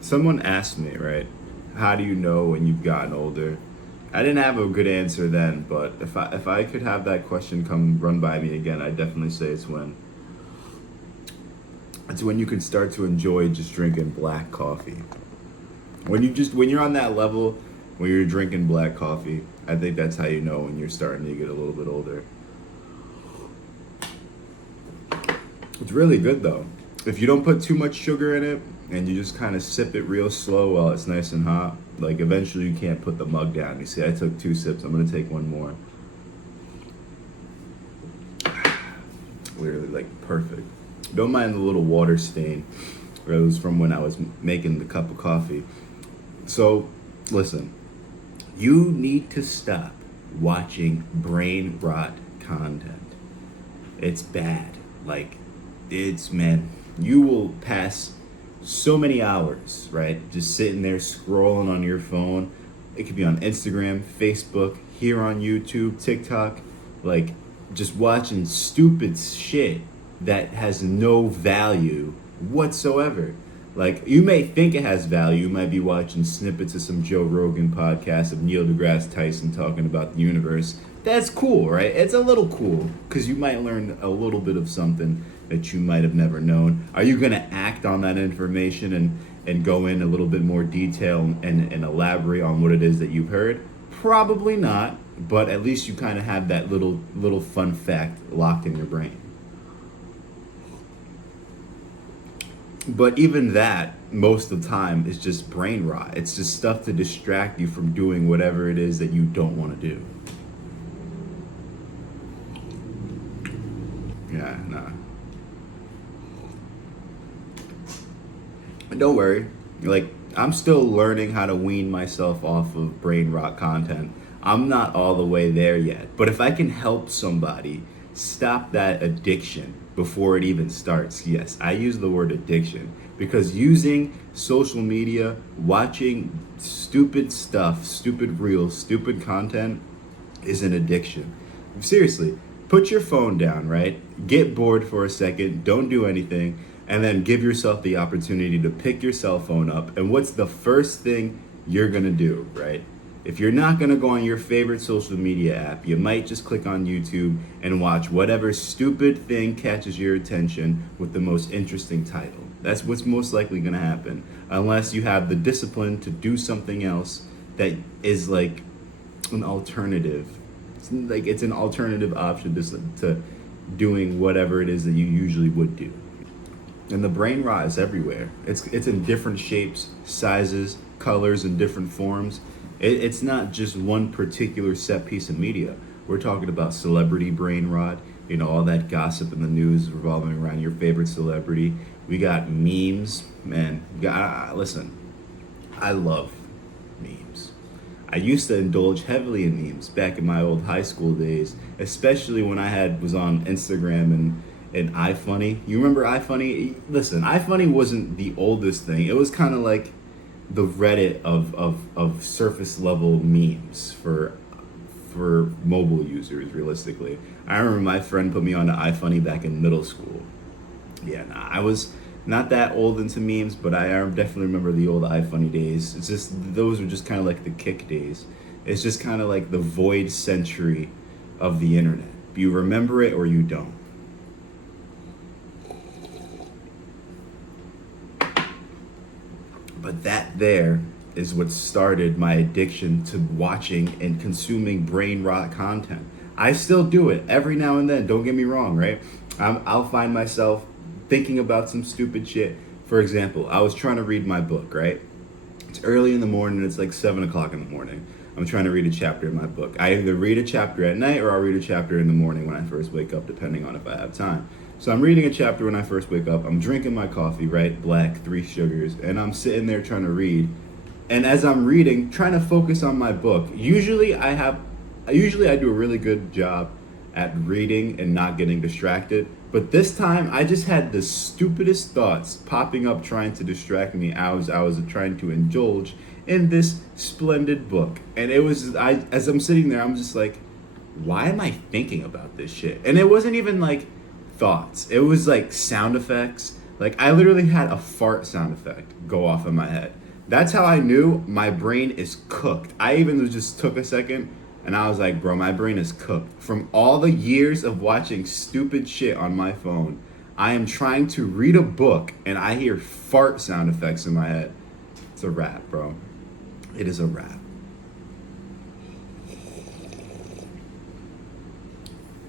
Someone asked me, right, how do you know when you've gotten older? I didn't have a good answer then, but if I could have that question come run by me again, I'd definitely say it's when you can start to enjoy just drinking black coffee. When you're on that level when you're drinking black coffee, I think that's how you know when you're starting to get a little bit older. It's really good though. If you don't put too much sugar in it and you just kind of sip it real slow while it's nice and hot, like eventually you can't put the mug down. You see, I took 2 sips. I'm gonna take one more. Literally, like perfect. Don't mind the little water stain. It was from when I was making the cup of coffee. So, listen, you need to stop watching brain rot content. It's bad. Man, you will pass so many hours, right? Just sitting there scrolling on your phone. It could be on Instagram, Facebook, here on YouTube, TikTok, like just watching stupid shit that has no value whatsoever. Like, you may think it has value. You might be watching snippets of some Joe Rogan podcast of Neil deGrasse Tyson talking about the universe. That's cool, right? It's a little cool because you might learn a little bit of something that you might have never known. Are you going to act on that information and go in a little bit more detail and elaborate on what it is that you've heard? Probably not, but at least you kind of have that little fun fact locked in your brain. But even that, most of the time, is just brain rot. It's just stuff to distract you from doing whatever it is that you don't want to do. Yeah, nah. And don't worry. Like, I'm still learning how to wean myself off of brain rot content. I'm not all the way there yet. But if I can help somebody stop that addiction before it even starts, yes, I use the word addiction because using social media, watching stupid stuff, stupid reels, stupid content is an addiction. Seriously, put your phone down, right? Get bored for a second, don't do anything, and then give yourself the opportunity to pick your cell phone up. And what's the first thing you're gonna do, right? If you're not gonna go on your favorite social media app, you might just click on YouTube and watch whatever stupid thing catches your attention with the most interesting title. That's what's most likely gonna happen, unless you have the discipline to do something else that is like an alternative. It's an alternative option to doing whatever it is that you usually would do. And the brain rot is everywhere. It's in different shapes, sizes, colors, and different forms. It's not just one particular set piece of media. We're talking about celebrity brain rot, all that gossip in the news revolving around your favorite celebrity. We got memes, man. Listen, I love memes. I used to indulge heavily in memes back in my old high school days, especially when I was on Instagram and iFunny. You remember iFunny? Listen, iFunny wasn't the oldest thing. It was kind of like the Reddit of surface level memes for mobile users, realistically. I remember my friend put me on to iFunny back in middle school. Yeah, nah, I was not that old into memes, but I definitely remember the old iFunny days. It's just, those were just kind of like the kick days. It's just kind of like the void century of the internet. You remember it or you don't. But that there is what started my addiction to watching and consuming brain rot content. I still do it every now and then. Don't get me wrong, right? I'll find myself thinking about some stupid shit. For example, I was trying to read my book, right? It's early in the morning. It's like 7 o'clock in the morning. I'm trying to read a chapter in my book. I either read a chapter at night or I'll read a chapter in the morning when I first wake up, depending on if I have time. So I'm reading a chapter when I first wake up. I'm drinking my coffee, right? Black, 3 sugars. And I'm sitting there trying to read. And as I'm reading, trying to focus on my book, usually I do a really good job at reading and not getting distracted. But this time, I just had the stupidest thoughts popping up trying to distract me. I was trying to indulge in this splendid book. And as I'm sitting there, I'm just like, why am I thinking about this shit? And it wasn't even like thoughts. It was like sound effects, Like, I literally had a fart sound effect go off in my head. That's how I knew my brain is cooked. I even just took a second and I was like, bro, my brain is cooked. From all the years of watching stupid shit on my phone, I am trying to read a book and I hear fart sound effects in my head. It's a wrap, bro. It is a wrap.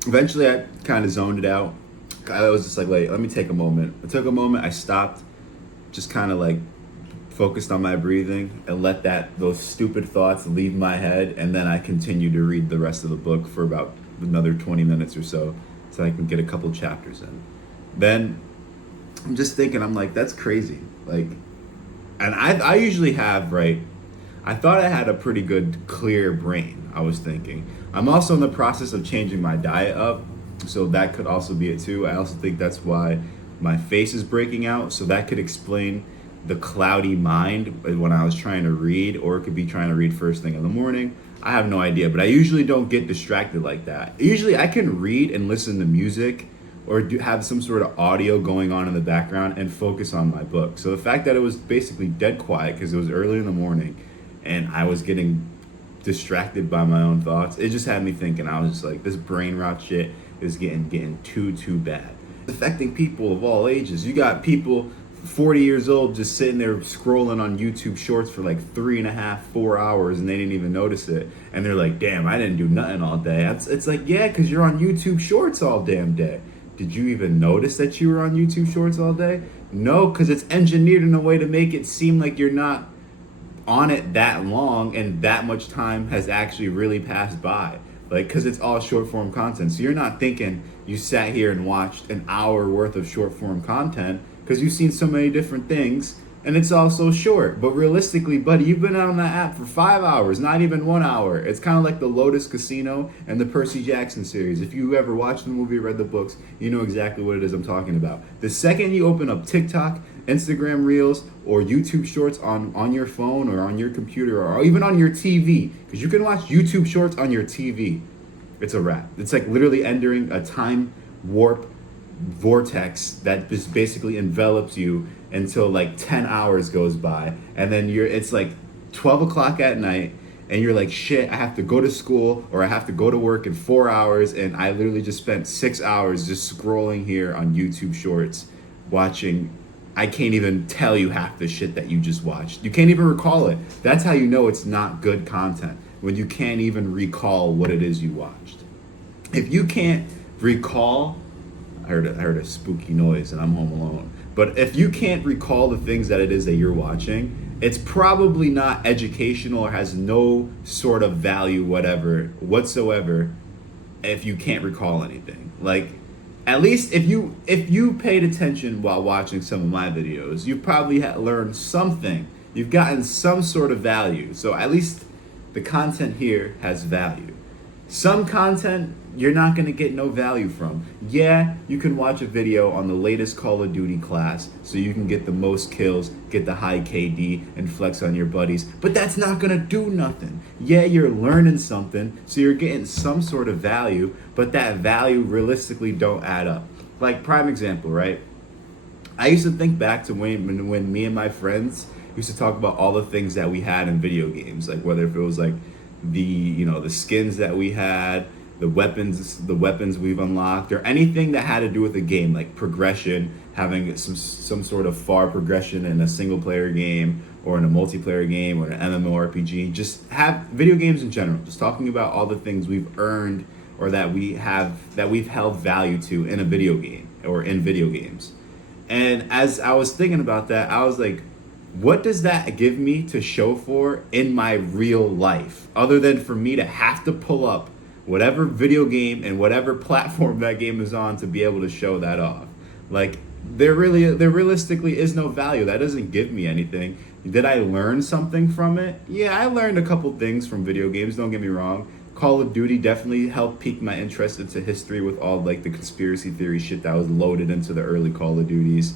Eventually, I kind of zoned it out. I was just like, wait, let me take a moment. I took a moment, I stopped, just kind of like focused on my breathing and let those stupid thoughts leave my head, and then I continued to read the rest of the book for about another 20 minutes or so I can get a couple chapters in. Then I'm just thinking, I'm like, that's crazy. Like, and I usually have, right, I thought I had a pretty good clear brain, I was thinking. I'm also in the process of changing my diet up, so that could also be it too. I also think that's why my face is breaking out, so that could explain the cloudy mind when I was trying to read, or it could be trying to read first thing in the morning. I have no idea, but I usually don't get distracted like that. Usually I can read and listen to music or have some sort of audio going on in the background and focus on my book. So the fact that it was basically dead quiet because it was early in the morning and I was getting distracted by my own thoughts, it just had me thinking. I was just like, this brain rot shit is getting too bad. It's affecting people of all ages. You got people 40 years old just sitting there scrolling on YouTube shorts for like 3.5, 4 hours and they didn't even notice it. And they're like, damn, I didn't do nothing all day. It's like, yeah, because you're on YouTube shorts all damn day. Did you even notice that you were on YouTube shorts all day? No, because it's engineered in a way to make it seem like you're not on it that long and that much time has actually really passed by. Like, because it's all short form content. So you're not thinking you sat here and watched an hour worth of short form content, because you've seen so many different things and it's all so short. But realistically, buddy, you've been on that app for 5 hours, not even 1 hour. It's kind of like the Lotus Casino and the Percy Jackson series. If you ever watched the movie or read the books, you know exactly what it is I'm talking about. The second you open up TikTok, Instagram Reels, or YouTube Shorts on your phone or on your computer or even on your TV, because you can watch YouTube Shorts on your TV, it's a wrap. It's like literally entering a time warp vortex that just basically envelops you until like 10 hours goes by, and then it's like 12 o'clock at night and you're like, shit, I have to go to school or I have to go to work in 4 hours, and I literally just spent 6 hours just scrolling here on YouTube Shorts watching. I can't even tell you half the shit that you just watched. You can't even recall it. That's how you know it's not good content, when you can't even recall what it is you watched. If you can't recall, I heard a spooky noise and I'm home alone. But if you can't recall the things that it is that you're watching, it's probably not educational or has no sort of value whatsoever if you can't recall anything. Like, at least if you paid attention while watching some of my videos, you probably learned something. You've gotten some sort of value. So at least the content here has value. Some content you're not going to get no value from. Yeah, you can watch a video on the latest Call of Duty class so you can get the most kills, get the high KD, and flex on your buddies, but that's not going to do nothing. Yeah, you're learning something, so you're getting some sort of value, but that value realistically don't add up. Like, prime example, right? I used to think back to when me and my friends used to talk about all the things that we had in video games, like whether if it was like the skins that we had, the weapons we've unlocked, or anything that had to do with the game, like progression, having some sort of far progression in a single player game or in a multiplayer game or an MMORPG. Just have video games in general, just talking about all the things we've earned or that we've held value to in a video game or in video games. And as I was thinking about that, I was like, what does that give me to show for in my real life, other than for me to have to pull up whatever video game and whatever platform that game is on to be able to show that off? Like, there realistically is no value. That doesn't give me anything. Did I learn something from it? Yeah, I learned a couple things from video games, don't get me wrong. Call of Duty definitely helped pique my interest into history with all like the conspiracy theory shit that was loaded into the early Call of Duties.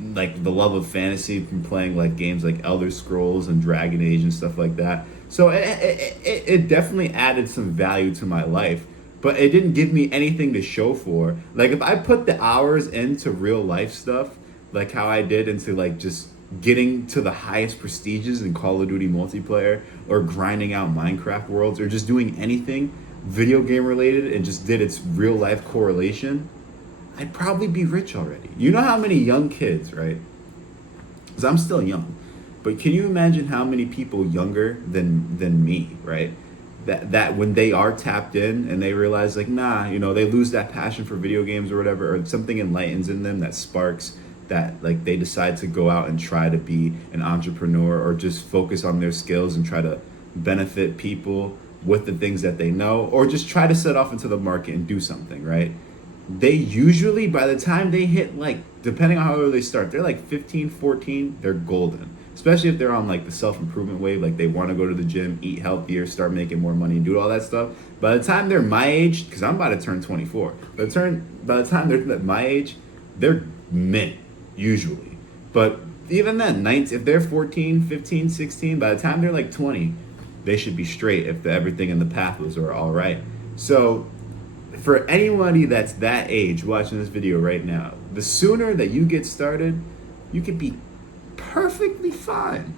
Like the love of fantasy from playing like games like Elder Scrolls and Dragon Age and stuff like that. So it definitely added some value to my life. but it didn't give me anything to show for. Like if I put the hours into real life stuff, like how I did into like just getting to the highest prestiges in Call of Duty multiplayer, or grinding out Minecraft worlds, or just doing anything video game related and just did its real life correlation, I'd probably be rich already. You know how many young kids, right? Because I'm still young, but can you imagine how many people younger than me, right? That when they are tapped in and they realize like, nah, you know, they lose that passion for video games or whatever, or something enlightens in them that sparks that, like they decide to go out and try to be an entrepreneur or just focus on their skills and try to benefit people with the things that they know, or just try to set off into the market and do something, right? They usually, by the time they hit, like, depending on how early they start, they're like 15, 14, they're golden. Especially if they're on like the self-improvement wave, like they want to go to the gym, eat healthier, start making more money, do all that stuff. By the time they're my age, because I'm about to turn 24, by the time they're my age, they're mint, usually. But even then, if they're 14, 15, 16, by the time they're like 20, they should be straight if everything in the pathways are all right. So for anybody that's that age watching this video right now, the sooner that you get started, you could be perfectly fine,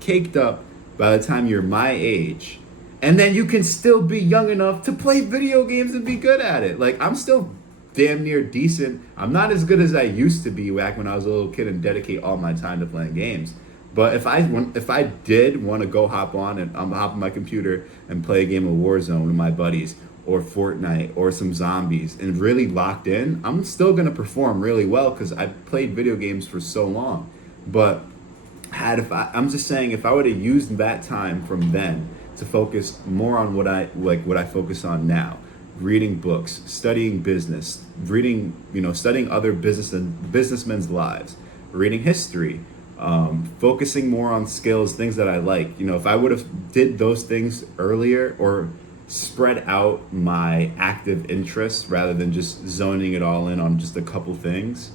caked up by the time you're my age. And then you can still be young enough to play video games and be good at it. Like, I'm still damn near decent. I'm not as good as I used to be back when I was a little kid and dedicate all my time to playing games. But if I did want to go hop on my computer and play a game of Warzone with my buddies, or Fortnite, or some zombies, and really locked in, I'm still gonna perform really well because I've played video games for so long. But I'm just saying, if I would have used that time from then to focus more on what I focus on now, reading books, studying business, studying other businessmen's lives, reading history, focusing more on skills, things that I like. If I would have did those things earlier, or spread out my active interests rather than just zoning it all in on just a couple things,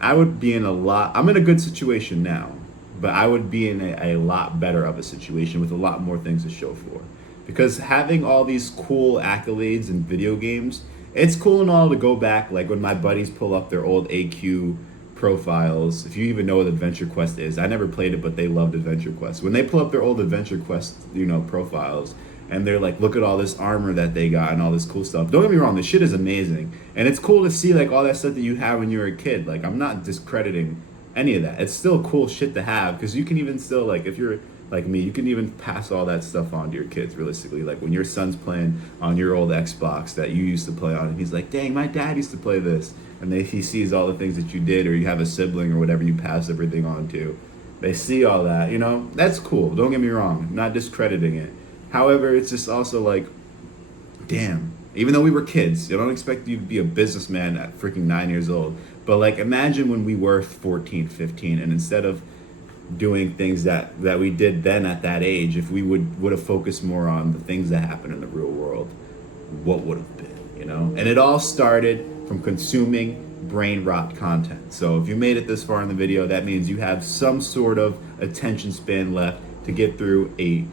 I would be I'm in a good situation now, but I would be in a lot better of a situation with a lot more things to show for. Because having all these cool accolades in video games, it's cool and all to go back, like when my buddies pull up their old AQ profiles. If you even know what Adventure Quest is, I never played it, but they loved Adventure Quest. When they pull up their old Adventure Quest, profiles, and they're like, look at all this armor that they got and all this cool stuff. Don't get me wrong, this shit is amazing. And it's cool to see like all that stuff that you had when you were a kid. Like, I'm not discrediting any of that. It's still cool shit to have, because you can even still, like, if you're like me, you can even pass all that stuff on to your kids, realistically. Like when your son's playing on your old Xbox that you used to play on, and he's like, dang, my dad used to play this. And he sees all the things that you did, or you have a sibling or whatever you pass everything on to. They see all that, that's cool. Don't get me wrong, I'm not discrediting it. However, it's just also like, damn, even though we were kids, I don't expect you to be a businessman at freaking 9 years old. But like, imagine when we were 14, 15, and instead of doing things that we did then at that age, if we would have focused more on the things that happen in the real world, what would have been, And it all started from consuming brain rot content. So if you made it this far in the video, that means you have some sort of attention span left to get through a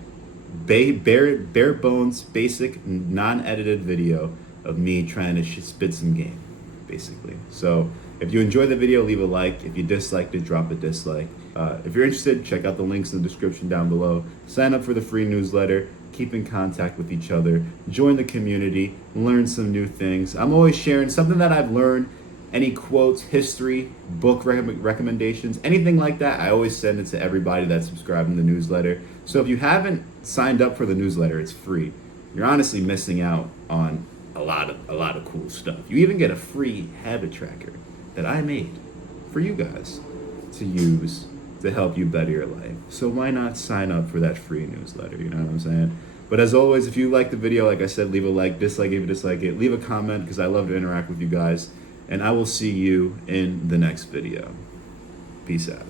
bare bones, basic, non-edited video of me trying to spit some game, basically. So if you enjoyed the video, leave a like. If you disliked it, drop a dislike. If you're interested, check out the links in the description down below. Sign up for the free newsletter. Keep in contact with each other. Join the community. Learn some new things. I'm always sharing something that I've learned. Any quotes, history, book recommendations, anything like that, I always send it to everybody that's subscribed in the newsletter. So if you haven't signed up for the newsletter, it's free. You're honestly missing out on a lot of cool stuff. You even get a free habit tracker that I made for you guys to use to help you better your life. So why not sign up for that free newsletter? You know what I'm saying? But as always, if you like the video, like I said, leave a like, dislike if you dislike it, leave a comment, because I love to interact with you guys. And I will see you in the next video. Peace out.